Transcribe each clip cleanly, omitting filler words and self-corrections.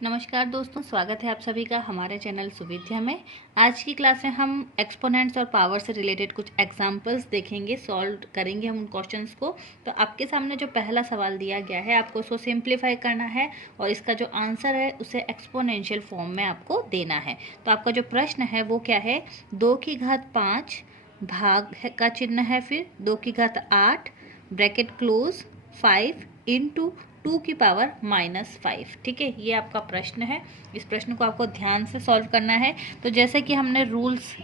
नमस्कार दोस्तों, स्वागत है आप सभी का हमारे चैनल सुविद्या में। आज की क्लास में हम एक्सपोनेंट्स और पावर से रिलेटेड कुछ एग्जांपल्स देखेंगे, सॉल्व करेंगे हम उन क्वेश्चंस को। तो आपके सामने जो पहला सवाल दिया गया है, आपको उसको सिंप्लीफाई करना है और इसका जो आंसर है उसे एक्सपोनेंशियल फॉर्म में आपको देना है। तो आपका जो प्रश्न है वो क्या है, 2⁵5 भाग का चिन्ह है, फिर 2⁸8 ब्रैकेट क्लोज 5 इंटू 2⁻⁻5। ठीक है, ये आपका प्रश्न है। इस प्रश्न को आपको ध्यान से सॉल्व करना है। तो जैसे कि हमने रूल्स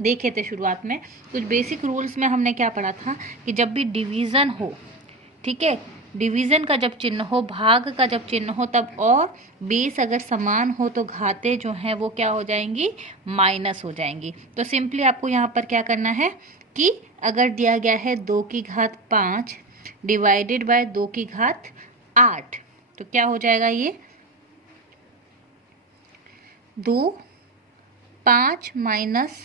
देखे थे शुरुआत में, कुछ बेसिक रूल्स में हमने क्या पढ़ा था कि जब भी डिवीज़न हो, ठीक है, डिवीज़न का जब चिन्ह हो, भाग का जब चिन्ह हो, तब और बेस अगर समान हो तो घातें जो हैं वो क्या हो जाएंगी, माइनस हो जाएंगी। तो सिंपली आपको यहाँ पर क्या करना है कि अगर दिया गया है 2⁵5 डिवाइडेड बाय 2⁵8, तो क्या हो जाएगा, ये 2 5 माइनस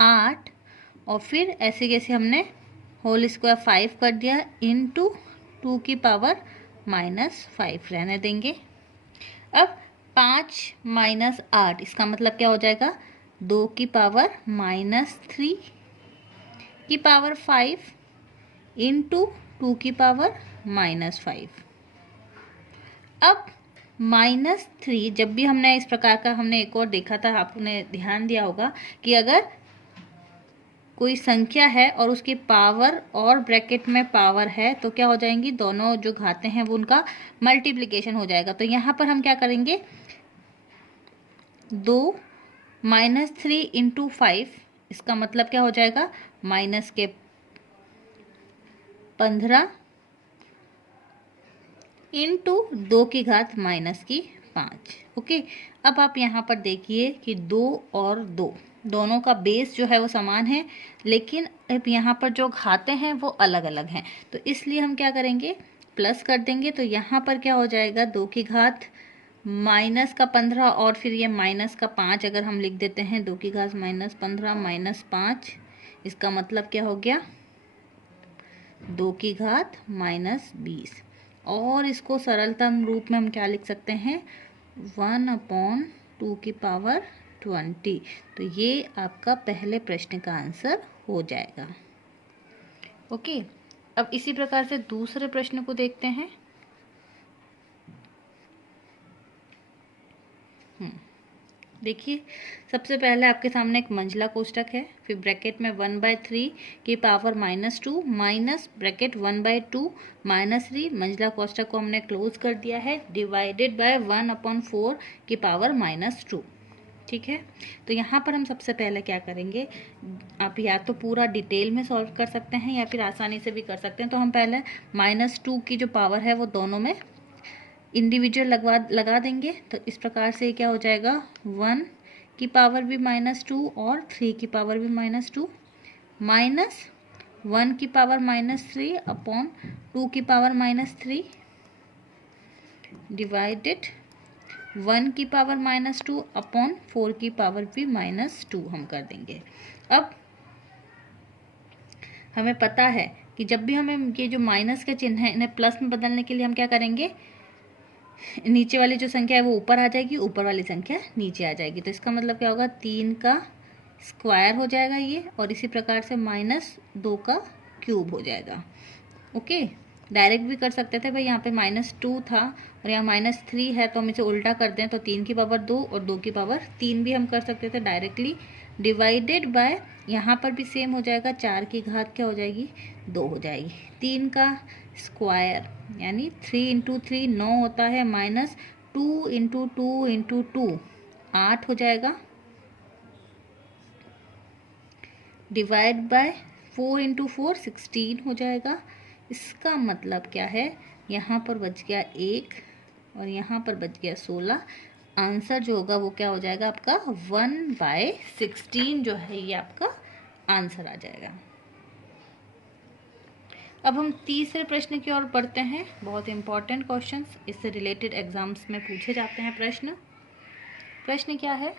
8 और फिर ऐसे कैसे हमने होल स्क्वायर 5 कर दिया इंटू 2⁻⁻5 रहने देंगे। अब 5 माइनस 8 इसका मतलब क्या हो जाएगा, 2⁻³ इंटू 2⁻⁻5। अब -3, जब भी हमने इस प्रकार का हमने एक और देखा था, आपने ध्यान दिया होगा कि अगर कोई संख्या है और उसकी पावर और ब्रैकेट में पावर है तो क्या हो जाएंगी, दोनों जो घातें हैं वो उनका मल्टीप्लिकेशन हो जाएगा। तो यहाँ पर हम क्या करेंगे, 2 -3 इंटू 5, इसका मतलब क्या हो जाएगा, -15 इंटू 2⁻⁻5। ओके, अब आप यहाँ पर देखिए कि 2 और 2 दोनों का बेस जो है वो समान है, लेकिन अब यहाँ पर जो घातें हैं वो अलग अलग हैं। तो इसलिए हम क्या करेंगे, प्लस कर देंगे। तो यहाँ पर क्या हो जाएगा, 2⁻⁻15 और फिर ये -5 अगर हम लिख देते हैं, 2⁻⁻15 -5, इसका मतलब क्या हो गया, 2⁻⁻20। और इसको सरलतम रूप में हम क्या लिख सकते हैं, 1/2⁻20। तो ये आपका पहले प्रश्न का आंसर हो जाएगा। ओके, अब इसी प्रकार से दूसरे प्रश्न को देखते हैं। देखिए, सबसे पहले आपके सामने एक मंझला कोष्ठक है, फिर ब्रैकेट में 1/3 माइनस ब्रैकेट 1/2 -3, मंझला कोष्ठक को हमने क्लोज कर दिया है, डिवाइडेड बाय 1/4 ठीक है। तो यहाँ पर हम सबसे पहले क्या करेंगे, आप या तो पूरा डिटेल में सॉल्व कर सकते हैं या फिर आसानी से भी कर सकते हैं। तो हम पहले -2 की जो पावर है वो दोनों में इंडिविजुअल लगा देंगे। तो इस प्रकार से क्या हो जाएगा, 1 की पावर भी -2 और 3 की पावर भी -2, माइनस 1 की पावर -3 अपॉन 2 की पावर -3 डिवाइडेड 1 की पावर -2 अपॉन 4 की पावर भी -2 हम कर देंगे। अब हमें पता है कि जब भी हमें ये जो माइनस के चिन्ह है इन्हें प्लस में बदलने के लिए हम क्या करेंगे, नीचे वाली जो संख्या है वो ऊपर आ जाएगी, ऊपर वाली संख्या नीचे आ जाएगी। तो इसका मतलब क्या होगा, 3 का स्क्वायर हो जाएगा ये, और इसी प्रकार से -2 का क्यूब हो जाएगा। ओके, डायरेक्ट भी कर सकते थे भाई, यहाँ पे -2 था और यहाँ -3 है, तो हम इसे उल्टा कर दें तो 3 की पावर 2 और 2 की पावर 3 भी हम कर सकते थे डायरेक्टली, डिवाइडेड बाय, यहाँ पर भी सेम हो जाएगा, 4 की घात क्या हो जाएगी, 2 हो जाएगी। 3 का स्क्वायर यानी 3 इंटू 3 9 होता है, -2 इंटू 2 इंटू 2 8 हो जाएगा, डिवाइड बाय 4 इंटू 4 16 हो जाएगा। इसका मतलब क्या है, यहाँ पर बच गया 1 और यहाँ पर बच गया 16। आंसर जो होगा वो क्या हो जाएगा आपका, 1/16 जो है ये आपका आंसर आ जाएगा। अब हम तीसरे प्रश्न की ओर बढ़ते हैं। बहुत इंपॉर्टेंट क्वेश्चंस इससे रिलेटेड एग्जाम्स में पूछे जाते हैं प्रश्न। प्रश्न क्या है,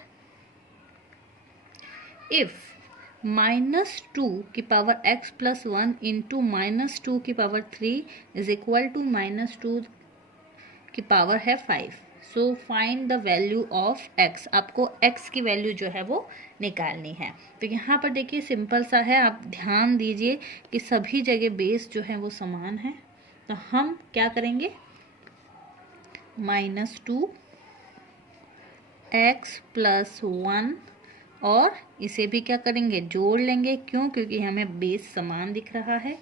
इफ -2 की पावर x + 1 इंटू -2 की पावर 3 इज इक्वल टू -2 की पावर है 5, so find the value of x, आपको x की वैल्यू जो है वो निकालनी है। तो यहाँ पर देखिए सिंपल सा है, आप ध्यान दीजिए कि सभी जगह बेस जो है वो समान है। तो हम क्या करेंगे, -2 x + 1 और इसे भी क्या करेंगे, जोड़ लेंगे। क्यों? क्योंकि हमें बेस समान दिख रहा है।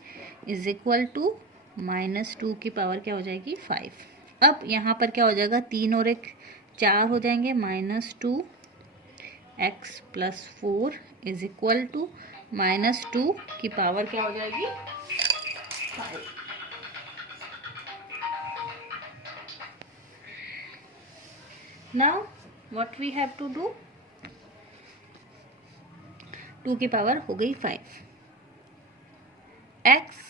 इज इक्वल टू -2 की पावर क्या हो जाएगी, 5। अब यहाँ पर क्या हो जाएगा, 3 और 1 4 हो जाएंगे। -2 x + 4 इज इक्वल टू -2 की पावर क्या हो जाएगी, 5। Now what we have to do, 2 की पावर हो गई 5 x।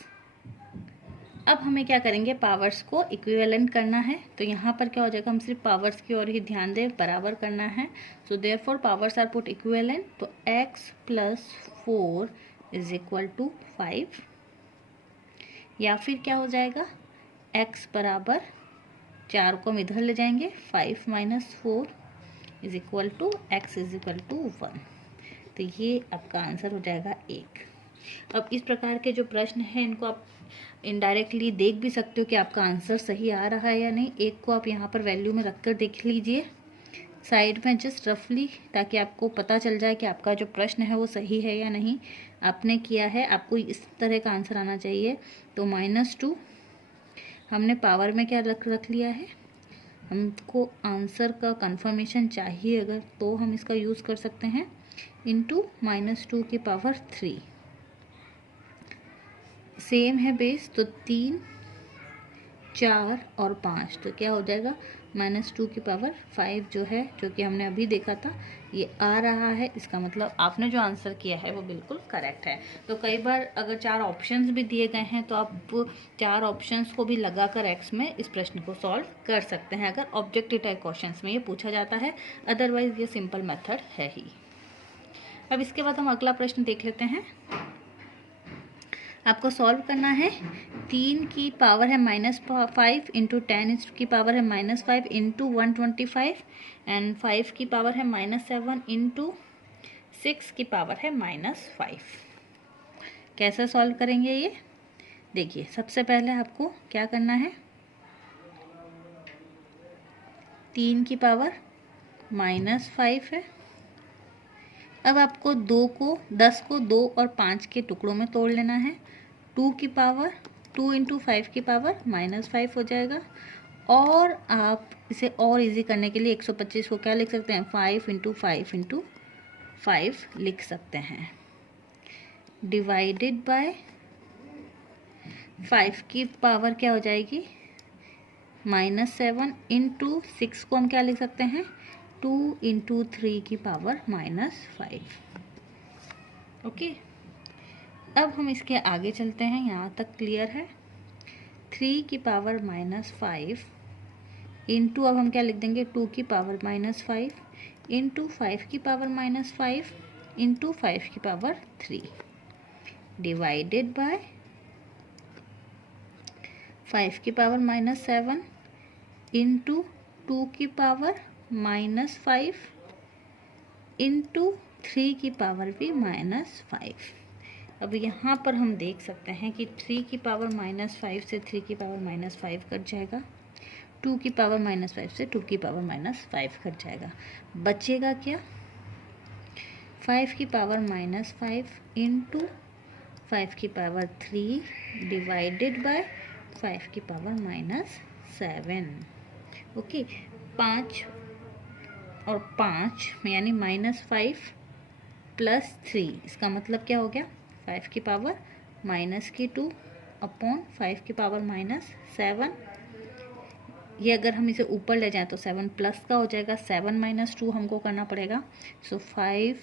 अब हमें क्या करेंगे, पावर्स को इक्विवेलेंट करना है। तो यहाँ पर क्या हो जाएगा, हम सिर्फ पावर्स की ओर ही ध्यान दें, बराबर करना है। So therefore powers are put equivalent. तो x + 4 इज इक्वल टू 5, या फिर क्या हो जाएगा, x बराबर 4 को हम इधर ले जाएंगे, 5 - 4 is equal to x is equal to 1। तो ये आपका आंसर हो जाएगा 1। अब इस प्रकार के जो प्रश्न हैं इनको आप इनडायरेक्टली देख भी सकते हो कि आपका आंसर सही आ रहा है या नहीं। एक को आप यहाँ पर वैल्यू में रखकर देख लीजिए साइड में, जस्ट रफली, ताकि आपको पता चल जाए कि आपका जो प्रश्न है वो सही है या नहीं। आपने किया है, आपको इस तरह का आंसर आना चाहिए। तो -2 हमने पावर में क्या रख लिया है, हमको आंसर का कंफर्मेशन चाहिए अगर, तो हम इसका यूज़ कर सकते हैं, इंटू -2 की पावर 3। सेम है बेस, तो 3 4 और 5, तो क्या हो जाएगा, -2 की पावर 5 जो है, जो कि हमने अभी देखा था, ये आ रहा है। इसका मतलब आपने जो आंसर किया है वो बिल्कुल करेक्ट है। तो कई बार अगर 4 ऑप्शंस भी दिए गए हैं तो आप 4 ऑप्शंस को भी लगाकर एक्स में इस प्रश्न को सॉल्व कर सकते हैं, अगर ऑब्जेक्टिव टाइप क्वेश्चंस में ये पूछा जाता है। अदरवाइज ये सिंपल मेथड है ही। अब इसके बाद हम अगला प्रश्न देख लेते हैं। आपको सॉल्व करना है, 3 की पावर है -5 इंटू 10 की पावर है -5 इंटू 125 एंड 5 की पावर है -7 इंटू 6 की पावर है -5। कैसे सॉल्व करेंगे ये, देखिए सबसे पहले आपको क्या करना है, 3 की पावर -5 है। अब आपको 10 को 2 और 5 के टुकड़ों में तोड़ लेना है। 2 की पावर 2 इंटू 5 की पावर -5 हो जाएगा। और आप इसे और इजी करने के लिए 125 को क्या लिख सकते हैं, 5 इंटू 5 इंटू 5 लिख सकते हैं, डिवाइडेड बाय 5 की पावर क्या हो जाएगी, -7 इंटू 6 को हम क्या लिख सकते हैं, 2 इंटू 3 की पावर -5। ओके, अब हम इसके आगे चलते हैं, यहाँ तक क्लियर है। 3 की पावर -5 इंटू, अब हम क्या लिख देंगे, 2 की पावर -5 इंटू 5 की पावर -5 इंटू 5 की पावर 3, डिवाइडेड बाय 5 की पावर -7 इंटू 2 की पावर -5 इंटू 3 की पावर भी -5। अब यहाँ पर हम देख सकते हैं कि 3 की पावर -5 से 3 की पावर -5 कट जाएगा, 2 की पावर -5 से 2 की पावर -5 कट जाएगा। बचेगा क्या, 5 की पावर -5 इंटू 5 की पावर 3 डिवाइडेड बाय 5 की पावर -7। ओके, 5 और 5 यानी -5 + 3, इसका मतलब क्या हो गया, 5 की पावर -2 अपॉन 5 की पावर -7। ये अगर हम इसे ऊपर ले जाएं तो 7 प्लस का हो जाएगा, 7 - 2 हमको करना पड़ेगा। सो 5,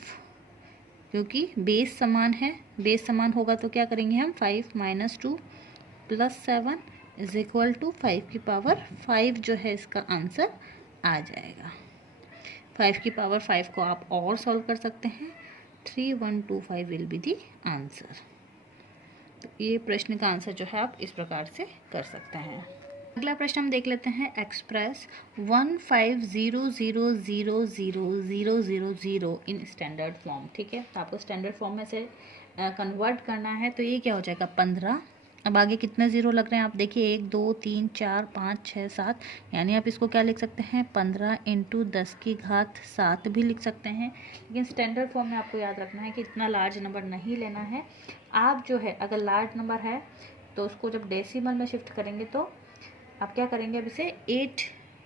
क्योंकि बेस समान है, बेस समान होगा तो क्या करेंगे हम, 5 - 2 + 7 इज इक्वल टू 5 की पावर 5 जो है इसका आंसर आ जाएगा। 5 की पावर 5 को आप और सॉल्व कर सकते हैं, 3125 विल बी दी आंसर। तो ये प्रश्न का आंसर जो है आप इस प्रकार से कर सकते हैं। अगला प्रश्न हम देख लेते हैं। Express 1500000000 in standard form. ठीक है, तो आपको स्टैंडर्ड फॉर्म में से कन्वर्ट करना है। तो ये क्या हो जाएगा 15। अब आगे कितने ज़ीरो लग रहे हैं आप देखिए, 1 2 3 4 5 6 7, यानी आप इसको क्या लिख सकते हैं 15 × 10⁻7 भी लिख सकते हैं। लेकिन स्टैंडर्ड फॉर्म में आपको याद रखना है कि इतना लार्ज नंबर नहीं लेना है। आप जो है अगर लार्ज नंबर है तो उसको जब डेसिमल में शिफ्ट करेंगे तो आप क्या करेंगे, अब इसे 8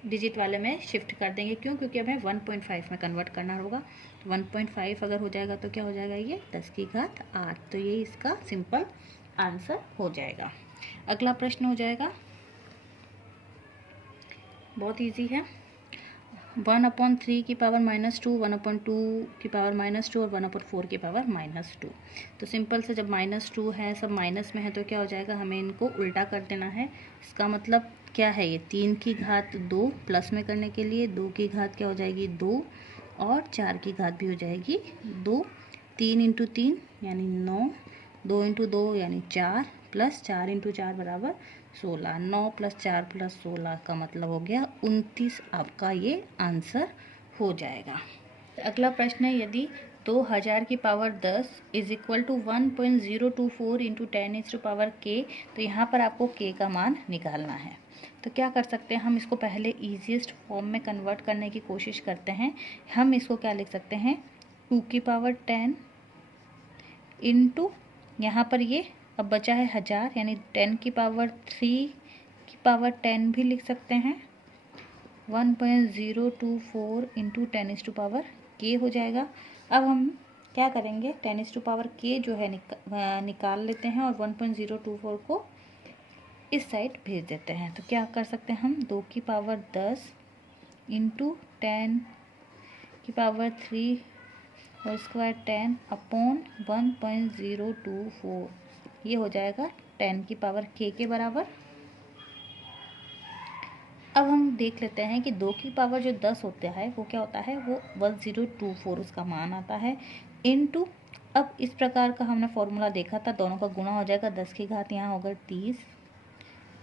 डिजिट वाले में शिफ्ट कर देंगे। क्यों? क्योंकि हमें 1.5 में कन्वर्ट करना होगा। 1.5 अगर हो जाएगा तो क्या हो जाएगा, ये 10⁸8। तो ये इसका सिंपल आंसर हो जाएगा। अगला प्रश्न हो जाएगा, बहुत इजी है। 1/3 की पावर -2, 1/2 की पावर -2 और 1/4 की पावर -2। तो सिंपल से जब -2 है, सब माइनस में है, तो क्या हो जाएगा, हमें इनको उल्टा कर देना है। इसका मतलब क्या है, ये 3⁻2 प्लस में करने के लिए 2 की घात क्या हो जाएगी 2 और 4 की घात भी हो जाएगी 2। 3 × 3 यानी 9, 2 × 2 यानी 4, प्लस 4 × 4 बराबर 16। 9 + 4 + 16 का मतलब हो गया 29। आपका ये आंसर हो जाएगा। अगला प्रश्न है, यदि 2000 की पावर 10 = 1.024 × 10⁻k, तो यहाँ पर आपको k का मान निकालना है। तो क्या कर सकते हैं, हम इसको पहले ईजीएस्ट फॉर्म में कन्वर्ट करने की कोशिश करते हैं। हम इसको क्या लिख सकते हैं 2 की पावर 10 इंटू, यहाँ पर ये अब बचा है 1000, यानी 10 की पावर 3 की पावर 10 भी लिख सकते हैं। 1.024 × 10⁻k हो जाएगा। अब हम क्या करेंगे, 10⁻k जो है निकाल लेते हैं और 1.024 को इस साइड भेज देते हैं। तो क्या कर सकते हैं हम 2 की पावर 10 इंटू 10 की पावर 3 और स्क्वायर 10 अपॉन 1.024, ये हो जाएगा 10 की पावर k के बराबर। अब हम देख लेते हैं कि 2 की पावर जो 10 होता है वो क्या होता है, वो 1024 उसका मान आता है इनटू। अब इस प्रकार का हमने फॉर्मूला देखा था, दोनों का गुणा हो जाएगा, 10 की घात यहाँ होगा 30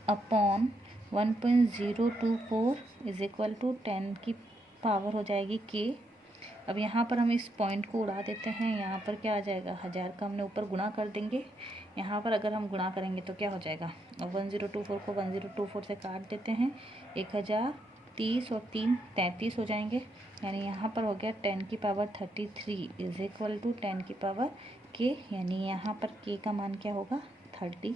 अपॉन 1.024 = 10 की पावर हो जाएगी k। अब यहाँ पर हम इस पॉइंट को उड़ा देते हैं, यहाँ पर क्या आ जाएगा 1000 का हमने ऊपर गुणा कर देंगे। यहाँ पर अगर हम गुणा करेंगे तो क्या हो जाएगा, और 1024 को 1024 से काट देते हैं, 1000 30 और 3 33 हो जाएंगे, यानी यहाँ पर हो गया 10 की पावर 33 = 10 की पावर k, यानी यहाँ पर k का मान क्या होगा 33।